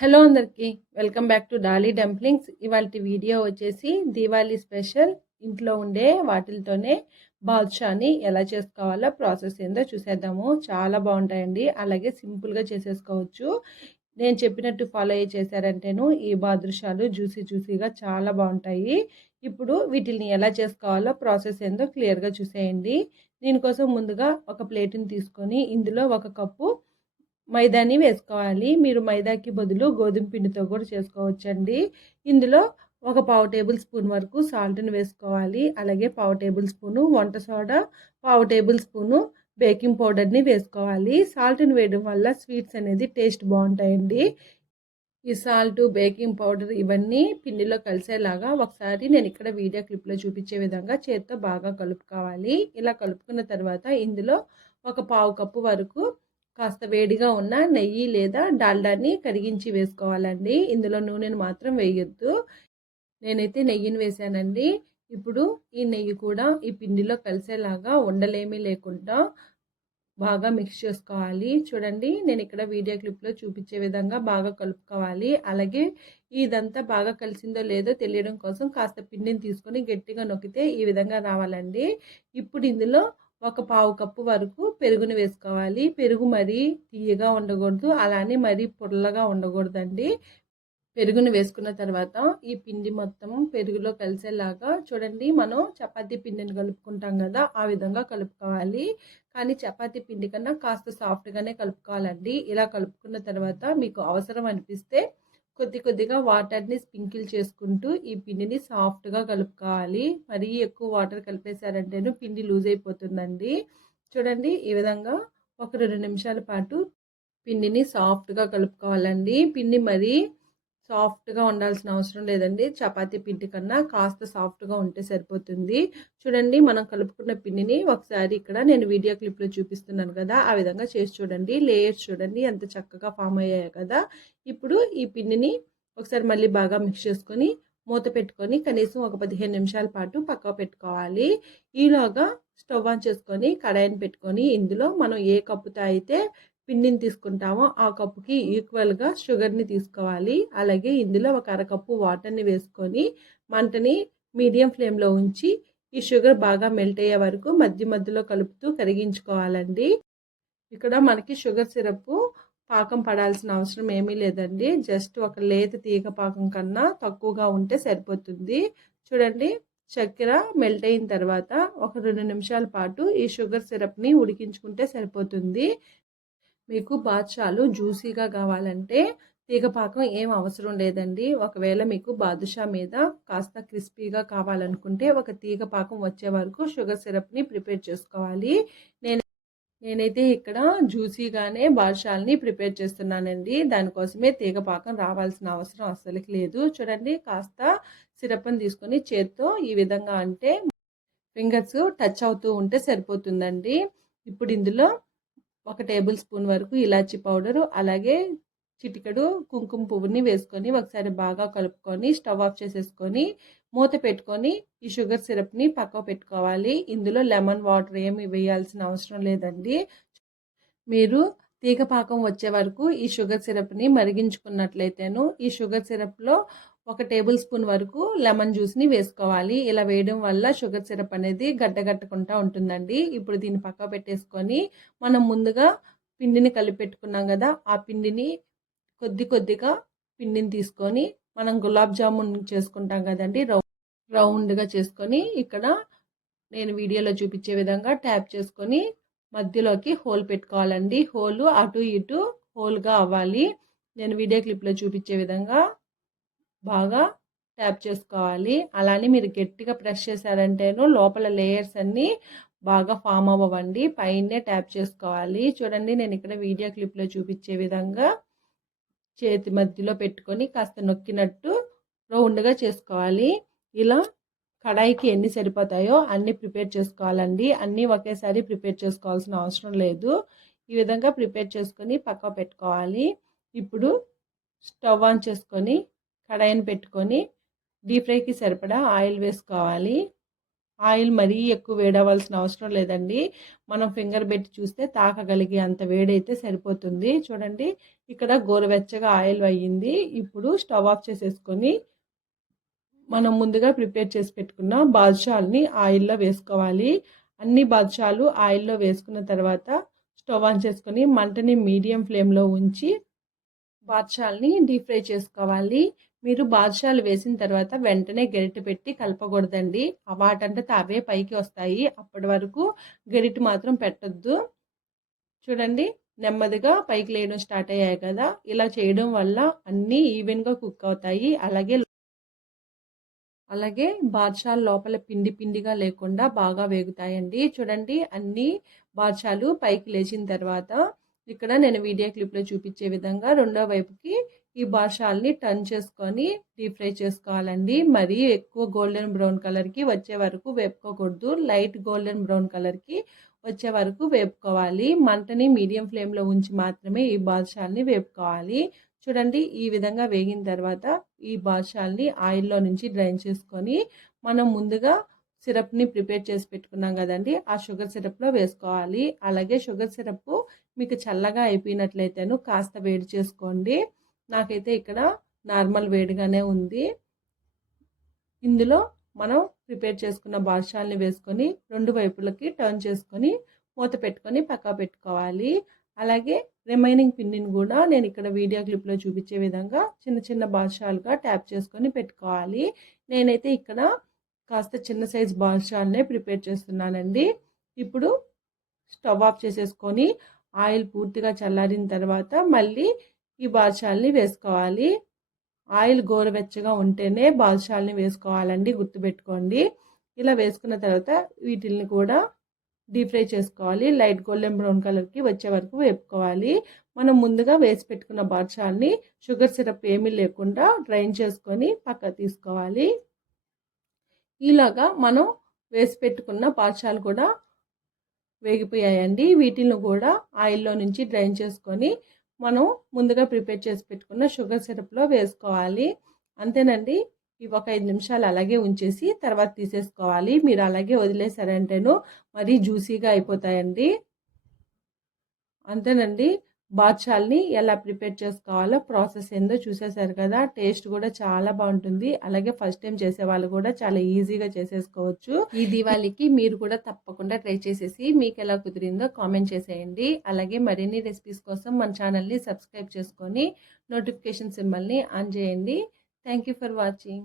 Hello అందరికీ welcome back to Dolly dumplings. ఇవాల్టి video వచ్చేసి దీవాళీ స్పెషల్ ఇంట్లో ఉండే వాటితోనే బాదుషాని ఎలా చేసుకోవాలో ప్రాసెస్ ఏందో చూసేద్దాము. చాలా బాగుంటాయండి, అలాగే సింపుల్గా చేసేసుకోవచ్చు. నేను చెప్పినట్టు ఫాలో అయ్యి చేశారంటేను ఈ బాదుషాలు జ్యూసీగా చాలా బాగుంటాయి. ఇప్పుడు వీటిని ఎలా చేసుకోవాలో ప్రాసెస్ ఏందో క్లియర్గా చూసేయండి. దీనికోసం ముందుగా ఒక ప్లేట్ని తీసుకొని ఇందులో 1 కప్పు మైదాని వేసుకోవాలి. మీరు మైదాకి బదులు గోధుమ పిండితో కూడా చేసుకోవచ్చండి. ఇందులో 1/4 టేబుల్ స్పూన్ వరకు సాల్ట్ని వేసుకోవాలి. అలాగే 1/4 టేబుల్ స్పూను వంట సోడా, 1/4 టేబుల్ స్పూను బేకింగ్ పౌడర్ని వేసుకోవాలి. సాల్ట్ని వేయడం వల్ల స్వీట్స్ అనేది టేస్ట్ బాగుంటాయండి. ఈ సాల్ట్, బేకింగ్ పౌడర్ ఇవన్నీ పిండిలో కలిసేలాగా ఒకసారి నేను ఇక్కడ వీడియో క్లిప్లో చూపించే విధంగా చేత్తో బాగా కలుపుకోవాలి. ఇలా కలుపుకున్న తర్వాత ఇందులో 1/4 కప్పు వరకు కాస్త వేడిగా ఉన్న నెయ్యి లేదా డాల్డాని కరిగించి వేసుకోవాలండి. ఇందులో నూనెను మాత్రం వేయొద్దు. నేనైతే నెయ్యిని వేసానండి. ఇప్పుడు ఈ నెయ్యి కూడా ఈ పిండిలో కలిసేలాగా ఉండలేమీ లేకుండా బాగా మిక్స్ చేసుకోవాలి. చూడండి, నేను ఇక్కడ వీడియో క్లిప్లో చూపించే విధంగా బాగా కలుపుకోవాలి. అలాగే ఇదంతా బాగా కలిసిందో లేదో తెలియడం కోసం కాస్త పిండిని తీసుకొని గట్టిగా నొక్కితే ఈ విధంగా రావాలండి. ఇప్పుడు ఇందులో 1/4 కప్పు వరకు పెరుగుని వేసుకోవాలి. పెరుగు మరీ తీయగా ఉండకూడదు, అలానే మరీ పుల్లగా ఉండకూడదండి. పెరుగుని వేసుకున్న తర్వాత ఈ పిండి మొత్తం పెరుగులో కలిసేలాగా చూడండి, మనం చపాతీ పిండిని కలుపుకుంటాం కదా, ఆ విధంగా కలుపుకోవాలి. కానీ చపాతీ పిండి కన్నా కాస్త సాఫ్ట్గానే కలుపుకోవాలండి. ఇలా కలుపుకున్న తర్వాత మీకు అవసరం అనిపిస్తే కొద్దిగా వాటర్ని స్ప్రింకిల్ చేసుకుంటూ ఈ పిండిని సాఫ్ట్గా కలుపుకోవాలి. మరీ ఎక్కువ వాటర్ కలిపేశారంటేను పిండి లూజ్ అయిపోతుందండి. చూడండి, ఈ విధంగా ఒక 2 నిమిషాల పాటు పిండిని సాఫ్ట్గా కలుపుకోవాలండి. పిండి మరీ సాఫ్ట్గా ఉండాల్సిన అవసరం లేదండి. చపాతీ పిండి కన్నా కాస్త సాఫ్ట్గా ఉంటే సరిపోతుంది. చూడండి, మనం కలుపుకున్న పిండిని ఒకసారి ఇక్కడ నేను వీడియో క్లిప్లో చూపిస్తున్నాను కదా, ఆ విధంగా చేసి చూడండి. లేయర్స్ చూడండి ఎంత చక్కగా ఫామ్ అయ్యాయి కదా. ఇప్పుడు ఈ పిండిని ఒకసారి మళ్ళీ బాగా మిక్స్ చేసుకొని మూత పెట్టుకొని కనీసం ఒక 15 నిమిషాల పాటు పక్కకు పెట్టుకోవాలి. ఈలోగా స్టవ్ ఆన్ చేసుకొని కడాయిని పెట్టుకొని ఇందులో మనం ఏ కప్పుతో అయితే పిండిని తీసుకుంటామో ఆ కప్పుకి ఈక్వల్గా షుగర్ని తీసుకోవాలి. అలాగే ఇందులో 1 అరకప్పు వాటర్ని వేసుకొని మంటని మీడియం ఫ్లేమ్లో ఉంచి ఈ షుగర్ బాగా మెల్ట్ అయ్యే వరకు మధ్యలో కలుపుతూ కరిగించుకోవాలండి. ఇక్కడ మనకి షుగర్ సిరప్ పాకం పడాల్సిన అవసరం ఏమీ లేదండి. జస్ట్ ఒక లేత తీగ పాకం కన్నా తక్కువగా ఉంటే సరిపోతుంది. చూడండి, చక్కెర మెల్ట్ అయిన తర్వాత ఒక 2 నిమిషాల పాటు ఈ షుగర్ సిరప్ని ఉడికించుకుంటే సరిపోతుంది. మీకు బాదుషాలు జ్యూసీగా కావాలంటే తీగపాకం ఏం అవసరం లేదండి. ఒకవేళ మీకు బాదుషా మీద కాస్త క్రిస్పీగా కావాలనుకుంటే ఒక తీగపాకం వచ్చే వరకు షుగర్ సిరప్ని ప్రిపేర్ చేసుకోవాలి. నేనైతే ఇక్కడ జ్యూసీగానే బాదుషాలని ప్రిపేర్ చేస్తున్నానండి. దానికోసమే తీగపాకం రావాల్సిన అవసరం అస్సలకి లేదు. చూడండి, కాస్త సిరప్ని తీసుకొని చేత్తో ఈ విధంగా అంటే ఫింగర్స్ టచ్ అవుతూ ఉంటే సరిపోతుందండి. ఇప్పుడు ఇందులో 1 టేబుల్ స్పూన్ వరకు ఇలాచీ పౌడరు, అలాగే చిటికెడు కుంకుమ పువ్వుని వేసుకొని ఒకసారి బాగా కలుపుకొని స్టవ్ ఆఫ్ చేసేసుకొని మూత పెట్టుకొని ఈ షుగర్ సిరప్ని పక్కకు పెట్టుకోవాలి. ఇందులో లెమన్ వాటర్ ఏమి వేయాల్సిన అవసరం లేదండి. మీరు తీగపాకం వచ్చే వరకు ఈ షుగర్ సిరప్ని మరిగించుకున్నట్లయితేను ఈ షుగర్ సిరప్లో 1 టేబుల్ స్పూన్ వరకు లెమన్ జ్యూస్ని వేసుకోవాలి. ఇలా వేయడం వల్ల షుగర్ సిరప్ అనేది గడ్డగట్టకుండా ఉంటుందండి. ఇప్పుడు దీన్ని పక్క పెట్టేసుకొని మనం ముందుగా పిండిని కలిపి పెట్టుకున్నాం కదా, ఆ పిండిని కొద్దిగా పిండిని తీసుకొని మనం గులాబ్ జామున్ చేసుకుంటాం కదండి, రౌండ్గా చేసుకొని ఇక్కడ నేను వీడియోలో చూపించే విధంగా ట్యాప్ చేసుకొని మధ్యలోకి హోల్ పెట్టుకోవాలండి. హోలు అటు ఇటు హోల్గా అవ్వాలి. నేను వీడియో క్లిప్లో చూపించే విధంగా బాగా ట్యాప్ చేసుకోవాలి. అలానే మీరు గట్టిగా ప్రెస్ చేశారంటేను లోపల లేయర్స్ అన్నీ బాగా ఫామ్ అవ్వండి. పైనే ట్యాప్ చేసుకోవాలి. చూడండి, నేను ఇక్కడ వీడియో క్లిప్లో చూపించే విధంగా చేతి మధ్యలో పెట్టుకొని కాస్త నొక్కినట్టు రౌండ్గా చేసుకోవాలి. ఇలా కడాయికి ఎన్ని సరిపోతాయో అన్ని ప్రిపేర్ చేసుకోవాలండి. అన్నీ ఒకేసారి ప్రిపేర్ చేసుకోవాల్సిన అవసరం లేదు. ఈ విధంగా ప్రిపేర్ చేసుకొని పక్క పెట్టుకోవాలి. ఇప్పుడు స్టవ్ ఆన్ చేసుకొని కడాయిని పెట్టుకొని డీప్ ఫ్రైకి సరిపడా ఆయిల్ వేసుకోవాలి. ఆయిల్ మరీ ఎక్కువ వేడవలసిన అవసరం లేదండి. మనం ఫింగర్ పెట్టి చూస్తే తాకగలిగే అంత వేడైతే సరిపోతుంది. చూడండి ఇక్కడ గోరువెచ్చగా ఆయిల్ అయ్యింది. ఇప్పుడు స్టవ్ ఆఫ్ చేసేసుకొని మనం ముందుగా ప్రిపేర్ చేసి పెట్టుకున్న బాదుషాల్ని ఆయిల్లో వేసుకోవాలి. అన్ని బాదుషాలు ఆయిల్లో వేసుకున్న తర్వాత స్టవ్ ఆన్ చేసుకొని మంటని మీడియం ఫ్లేమ్లో ఉంచి బాదుషాల్ని డీప్ ఫ్రై చేసుకోవాలి. మీరు బాదుషాలు వేసిన తర్వాత వెంటనే గరిటె పెట్టి కలపకూడదండి. వాటంతట అవే పైకి వస్తాయి. అప్పటి వరకు గరిటె మాత్రం పెట్టొద్దు. చూడండి నెమ్మదిగా పైకి లేయడం స్టార్ట్ అయ్యాయి కదా. ఇలా చేయడం వల్ల అన్నీ ఈవెన్గా కుక్ అవుతాయి. అలాగే బాదుషాలు లోపల పిండి పిండిగా లేకుండా బాగా వేగుతాయండి. చూడండి అన్ని బాదుషాలు పైకి లేచిన తర్వాత ఇక్కడ నేను వీడియో క్లిప్లో చూపించే విధంగా రెండో వైపుకి ఈ బాదుషాలని టర్న్ చేసుకొని డీప్ ఫ్రై చేసుకోవాలండి. మరీ ఎక్కువ గోల్డెన్ బ్రౌన్ కలర్కి వచ్చే వరకు వేపుకోకూడదు. లైట్ గోల్డెన్ బ్రౌన్ కలర్కి వచ్చే వరకు వేపుకోవాలి. మంటని మీడియం ఫ్లేమ్లో ఉంచి మాత్రమే ఈ బాదుషాలని వేపుకోవాలి. చూడండి ఈ విధంగా వేగిన తర్వాత ఈ బాదుషాల్ని ఆయిల్లో నుంచి డ్రైన్ చేసుకొని మనం ముందుగా సిరప్ని ప్రిపేర్ చేసి పెట్టుకున్నాం కదండి, ఆ షుగర్ సిరప్లో వేసుకోవాలి. అలాగే షుగర్ సిరప్ మీకు చల్లగా అయిపోయినట్లయితేను కాస్త వేడి చేసుకోండి. నాకైతే ఇక్కడ నార్మల్ వేడిగానే ఉంది. ఇందులో మనం ప్రిపేర్ చేసుకున్న బాదుషాల్ని వేసుకొని రెండు వైపులకి టర్న్ చేసుకొని మూత పెట్టుకొని పక్కా పెట్టుకోవాలి. అలాగే రిమైనింగ్ పిండిని కూడా నేను ఇక్కడ వీడియో క్లిప్లో చూపించే విధంగా చిన్న చిన్న బాదుషాలుగా ట్యాప్ చేసుకొని పెట్టుకోవాలి. నేనైతే ఇక్కడ కాస్త చిన్న సైజ్ బాదుషాలనే ప్రిపేర్ చేస్తున్నానండి. ఇప్పుడు స్టవ్ ఆఫ్ చేసేసుకొని ఆయిల్ పూర్తిగా చల్లారిన తర్వాత మళ్ళీ ఈ బాదుషాలని వేసుకోవాలి. ఆయిల్ గోరువెచ్చగా ఉంటేనే బాదుషాలని వేసుకోవాలండి, గుర్తుపెట్టుకోండి. ఇలా వేసుకున్న తర్వాత వీటిల్ని కూడా డీప్ ఫ్రై చేసుకోవాలి. లైట్ గోల్డెన్ బ్రౌన్ కలర్కి వచ్చే వరకు వేపుకోవాలి. మనం ముందుగా వేసి పెట్టుకున్న బాదుషాలని షుగర్ సిరప్ ఏమీ లేకుండా డ్రైన్ చేసుకొని పక్క తీసుకోవాలి. ఇలాగా మనం వేసి పెట్టుకున్న బాదుషాలు కూడా వేగిపోయాయండి. వీటిని కూడా ఆయిల్లో నుంచి డ్రైన్ చేసుకొని మనం ముందుగా ప్రిపేర్ చేసి పెట్టుకున్న షుగర్ సిరప్లో వేసుకోవాలి. అంతేనండి. ఇవి ఒక 5 నిమిషాలు అలాగే ఉంచేసి తర్వాత తీసేసుకోవాలి. మీరు అలాగే వదిలేసారంటేను మరీ జ్యూసీగా అయిపోతాయండి. అంతేనండి. బాదుషాల్ని ఎలా ప్రిపేర్ చేసుకోవాలో ప్రాసెస్ ఏందో చూసేశారు కదా. టేస్ట్ కూడా చాలా బాగుంటుంది. అలాగే ఫస్ట్ టైం చేసేవాళ్ళు కూడా చాలా ఈజీగా చేసేసుకోవచ్చు. ఈ దివాళీకి మీరు కూడా తప్పకుండా ట్రై చేసేసి మీకు ఎలా కుదిరిందో కామెంట్ చేసేయండి. అలాగే మరిన్ని రెసిపీస్ కోసం మన ఛానల్ని సబ్స్క్రైబ్ చేసుకొని నోటిఫికేషన్ సింబల్ని ఆన్ చేయండి. Thank you for watching.